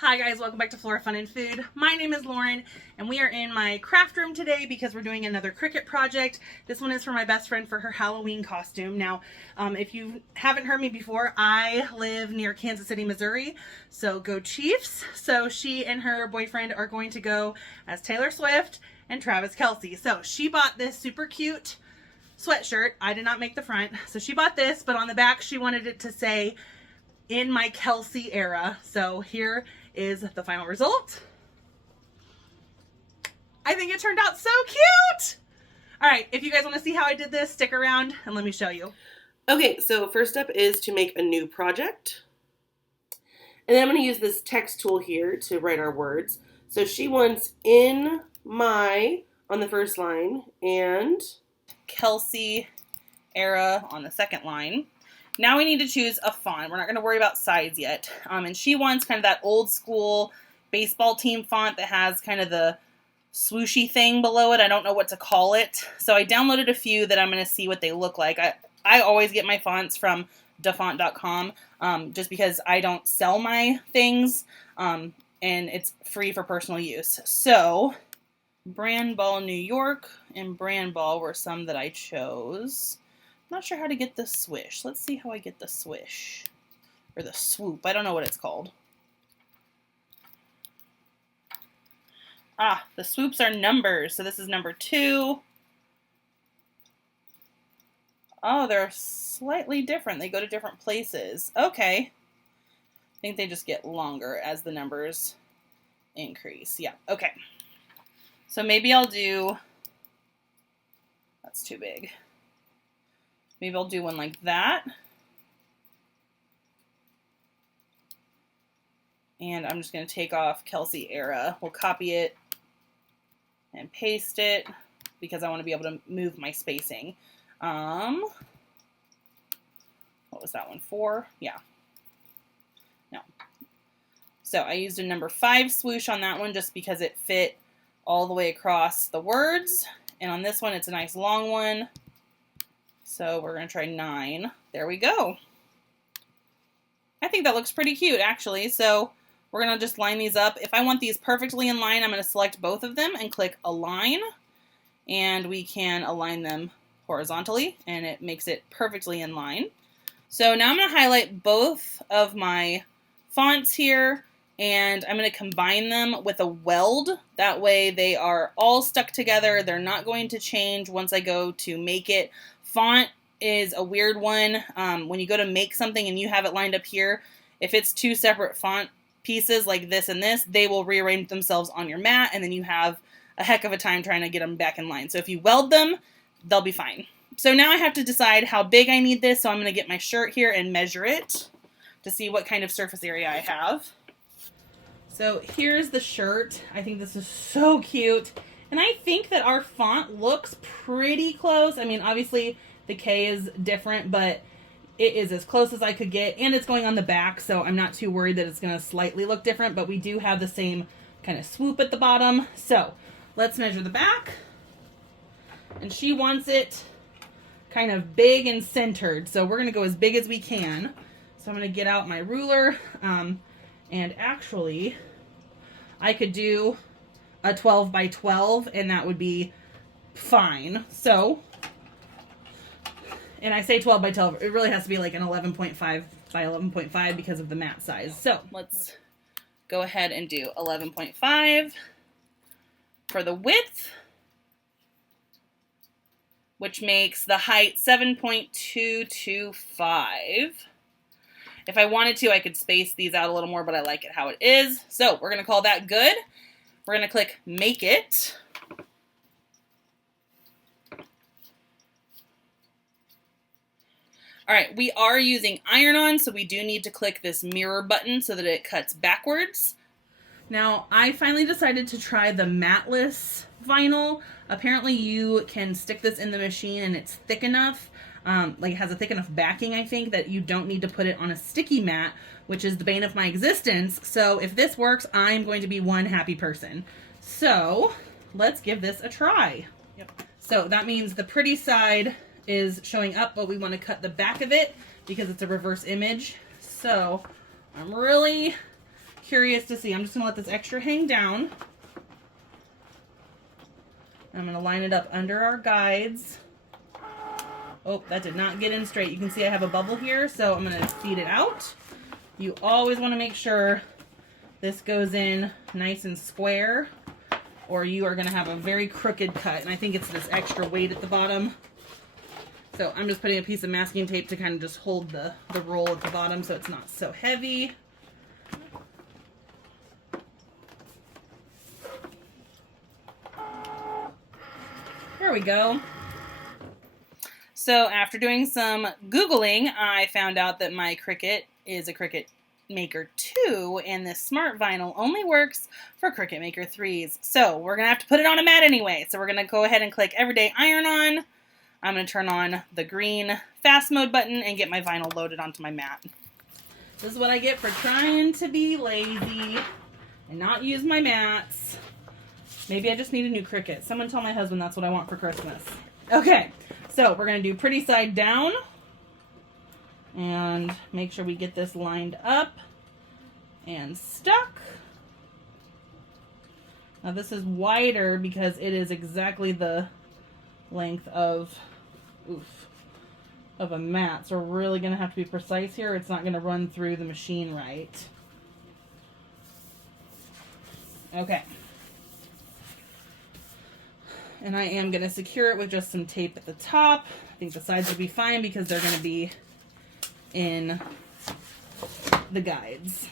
Hi guys, welcome back to Flora Fun and Food. My name is Lauren and we are in my craft room today because we're doing another Cricut project. This one is for my best friend for her Halloween costume. Now, if you haven't heard me before, I live near Kansas City, Missouri, so go Chiefs. So she and her boyfriend are going to go as Taylor Swift and Travis Kelce. So she bought this super cute sweatshirt. I did not make the front. So she bought this, but on the back she wanted it to say, "In my Kelce era." So here is the final result. I think it turned out so cute. All right, if you guys want to see how I did this, stick around and let me show you. Okay, so first step is to make a new project. And then I'm going to use this text tool here to write our words. So she wants "in my" on the first line and Kelce era on the second line. Now we need to choose a font. We're not going to worry about size yet. And she wants kind of that old school baseball team font that has kind of the swooshy thing below it. I don't know what to call it. So I downloaded a few that I'm going to see what they look like. I always get my fonts from dafont.com just because I don't sell my things and it's free for personal use. So Brand Ball New York and Brand Ball were some that I chose. Not sure how to get the swish. Let's see how I get the swish. Or the swoop. I don't know what it's called. Ah, the swoops are numbers. So this is number 2. Oh, they're slightly different. They go to different places. Okay. I think they just get longer as the numbers increase. Yeah, okay. So maybe I'll do... That's too big. Maybe I'll do one like that. And I'm just going to take off Kelce era. We'll copy it and paste it because I want to be able to move my spacing. What was that one? 4? Yeah. No. So I used a number 5 swoosh on that one just because it fit all the way across the words. And on this one, it's a nice long one. So we're going to try 9. There we go. I think that looks pretty cute, actually. So we're going to just line these up. If I want these perfectly in line, I'm going to select both of them and click Align. And we can align them horizontally, and it makes it perfectly in line. So now I'm going to highlight both of my fonts here, and I'm going to combine them with a weld. That way they are all stuck together. They're not going to change once I go to make it. Font is a weird one. When you go to make something and you have it lined up here, if it's 2 separate font pieces like this and this, they will rearrange themselves on your mat, and then you have a heck of a time trying to get them back in line. So if you weld them, they'll be fine. So now I have to decide how big I need this, so I'm going to get my shirt here and measure it to see what kind of surface area I have. So here's the shirt. I think this is so cute. And I think that our font looks pretty close. I mean, obviously the K is different, but it is as close as I could get. And it's going on the back, so I'm not too worried that it's going to slightly look different, but we do have the same kind of swoop at the bottom. So let's measure the back. And she wants it kind of big and centered, so we're going to go as big as we can. So I'm going to get out my ruler, and actually I could do a 12 by 12 and that would be fine. So, and I say 12 by 12, it really has to be like an 11.5 by 11.5 because of the mat size. So let's go ahead and do 11.5 for the width, which makes the height 7.225. If I wanted to, I could space these out a little more, but I like it how it is. So we're going to call that good. We're going to click Make It. All right, we are using iron-on, so we do need to click this mirror button so that it cuts backwards. Now, I finally decided to try the matless vinyl. Apparently you can stick this in the machine and it's thick enough, like it has a thick enough backing, I think, that you don't need to put it on a sticky mat, which is the bane of my existence. So if this works, I'm going to be one happy person. So let's give this a try. Yep. So that means the pretty side is showing up, but we want to cut the back of it because it's a reverse image. So I'm really curious to see. I'm just going to let this extra hang down. I'm going to line it up under our guides. Oh, that did not get in straight. You can see I have a bubble here, so I'm going to feed it out. You always want to make sure this goes in nice and square, or you are going to have a very crooked cut. And I think it's this extra weight at the bottom. So I'm just putting a piece of masking tape to kind of just hold the roll at the bottom so it's not so heavy. There we go. So after doing some Googling, I found out that my Cricut is a Cricut Maker 2, and this Smart Vinyl only works for Cricut Maker 3s. So we're going to have to put it on a mat anyway. So we're going to go ahead and click Everyday Iron On. I'm going to turn on the green fast mode button and get my vinyl loaded onto my mat. This is what I get for trying to be lazy and not use my mats. Maybe I just need a new Cricut. Someone tell my husband that's what I want for Christmas. Okay, so we're going to do pretty side down and make sure we get this lined up and stuck. Now this is wider because it is exactly the length of a mat, so we're really going to have to be precise here. It's not going to run through the machine right. Okay. And I am going to secure it with just some tape at the top. I think the sides will be fine because they're going to be in the guides.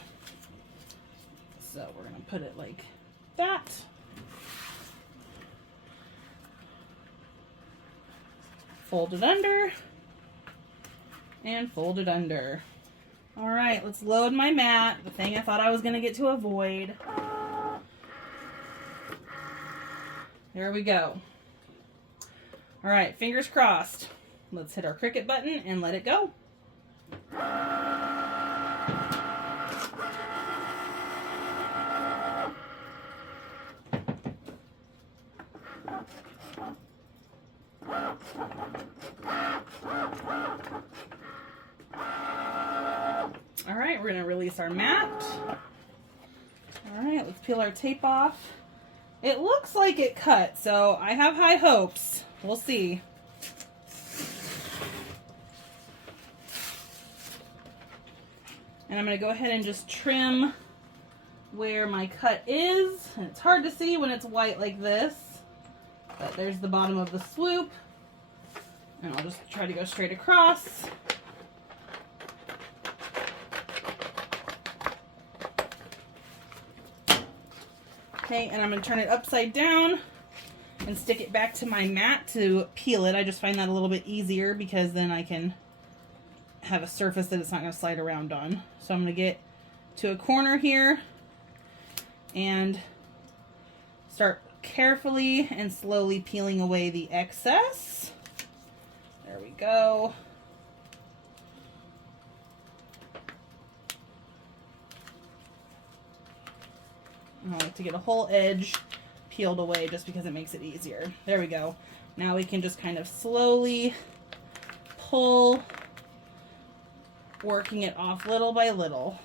So we're going to put it like that. Fold it under. And fold it under. All right, let's load my mat, the thing I thought I was going to get to avoid. There we go. All right, fingers crossed. Let's hit our Cricut button and let it go. All right, we're going to release our mat. All right, let's peel our tape off. It looks like it cut, so I have high hopes. We'll see. And I'm going to go ahead and just trim where my cut is. And it's hard to see when it's white like this, but there's the bottom of the swoop. And I'll just try to go straight across. Okay, and I'm going to turn it upside down and stick it back to my mat to peel it. I just find that a little bit easier because then I can have a surface that it's not going to slide around on. So I'm going to get to a corner here and start carefully and slowly peeling away the excess. There we go. I like to get a whole edge peeled away just because it makes it easier. There we go. Now we can just kind of slowly pull, working it off little by little.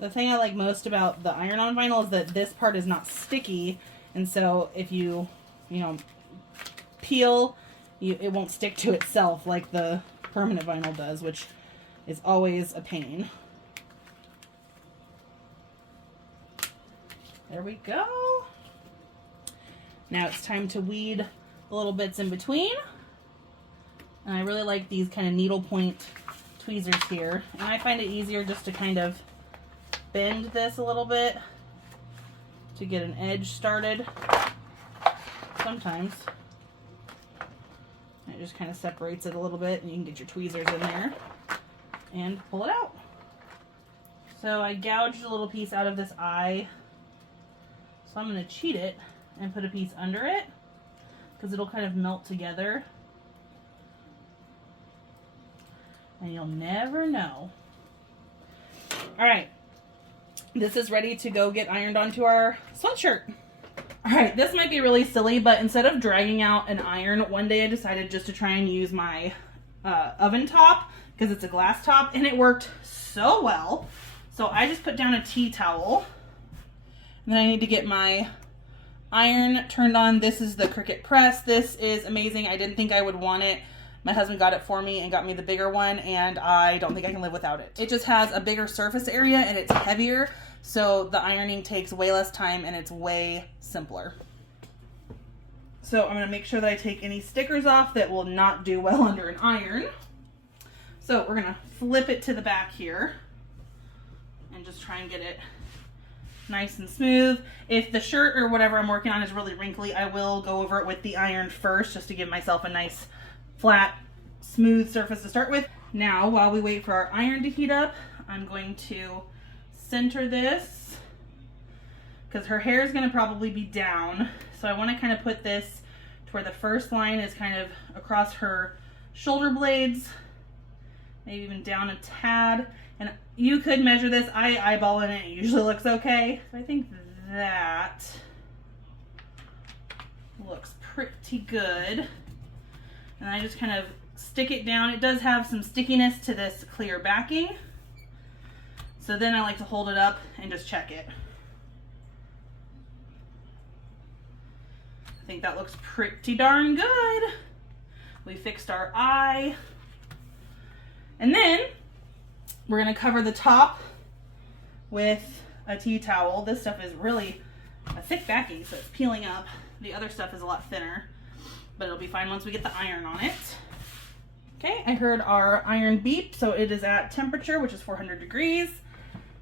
The thing I like most about the iron-on vinyl is that this part is not sticky, and so if you peel, it won't stick to itself like the permanent vinyl does, which is always a pain. There we go. Now it's time to weed the little bits in between. And I really like these kind of needle point tweezers here. And I find it easier just to kind of bend this a little bit to get an edge started. Sometimes it just kind of separates it a little bit and you can get your tweezers in there and pull it out. So I gouged a little piece out of this eye. So I'm going to cheat it and put a piece under it because it'll kind of melt together. And you'll never know. Alright, this is ready to go get ironed onto our sweatshirt. Alright, this might be really silly, but instead of dragging out an iron, one day I decided just to try and use my oven top because it's a glass top, and it worked so well. So I just put down a tea towel, and then I need to get my iron turned on. This is the Cricut press. This is amazing. I didn't think I would want it. My husband got it for me and got me the bigger one, and I don't think I can live without it. It just has a bigger surface area and it's heavier, so the ironing takes way less time and it's way simpler. So I'm going to make sure that I take any stickers off that will not do well under an iron. So we're going to flip it to the back here and just try and get it nice and smooth. If the shirt or whatever I'm working on is really wrinkly, I will go over it with the iron first just to give myself a nice flat, smooth surface to start with. Now, while we wait for our iron to heat up, I'm going to center this because her hair is going to probably be down. So I want to kind of put this to where the first line is kind of across her shoulder blades, maybe even down a tad. And you could measure this. I eyeball in it. It usually looks okay. So I think that looks pretty good. And I just kind of stick it down. It does have some stickiness to this clear backing. So then I like to hold it up and just check it. I think that looks pretty darn good. We fixed our eye. And then we're gonna cover the top with a tea towel. This stuff is really a thick backing, so it's peeling up. The other stuff is a lot thinner, but it'll be fine once we get the iron on it. Okay, I heard our iron beep, so it is at temperature, which is 400 degrees.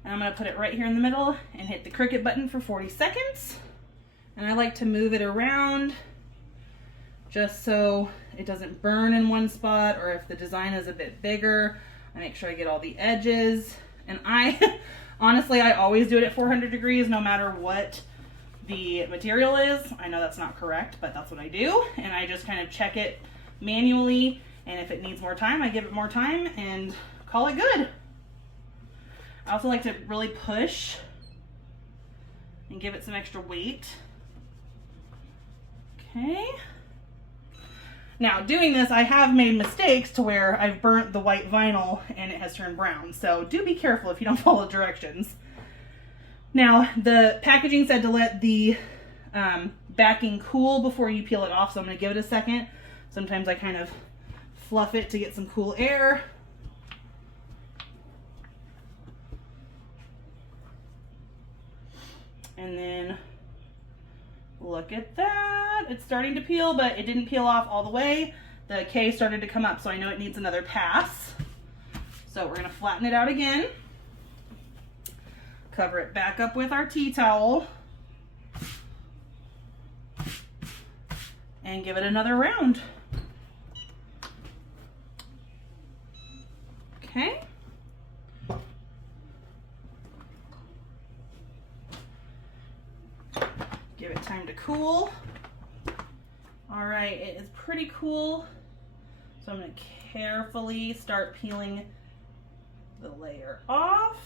And I'm gonna put it right here in the middle and hit the Cricut button for 40 seconds. And I like to move it around just so it doesn't burn in one spot, or if the design is a bit bigger, I make sure I get all the edges. And honestly, I always do it at 400 degrees no matter what the material is. I know that's not correct, but that's what I do. And I just kind of check it manually. And if it needs more time, I give it more time and call it good. I also like to really push and give it some extra weight. Okay. Now, doing this, I have made mistakes to where I've burnt the white vinyl and it has turned brown. So do be careful if you don't follow directions. Now, the packaging said to let the backing cool before you peel it off, so I'm going to give it a second. Sometimes I kind of fluff it to get some cool air. And then look at that. It's starting to peel, but it didn't peel off all the way. The K started to come up, so I know it needs another pass. So we're going to flatten it out again. Cover it back up with our tea towel. And give it another round. Okay. Give it time to cool. All right, it is pretty cool. So I'm going to carefully start peeling the layer off.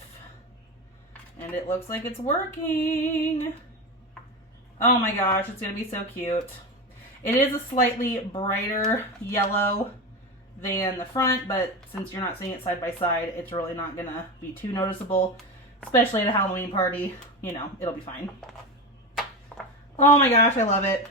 And it looks like it's working. Oh my gosh, it's going to be so cute. It is a slightly brighter yellow than the front, but since you're not seeing it side by side, it's really not going to be too noticeable, especially at a Halloween party. You know, it'll be fine. Oh my gosh, I love it.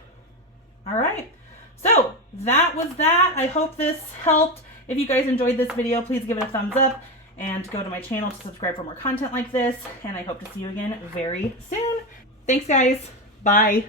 All right, so that was that. I hope this helped. If you guys enjoyed this video, please give it a thumbs up and go to my channel to subscribe for more content like this. And I hope to see you again very soon. Thanks, guys. Bye.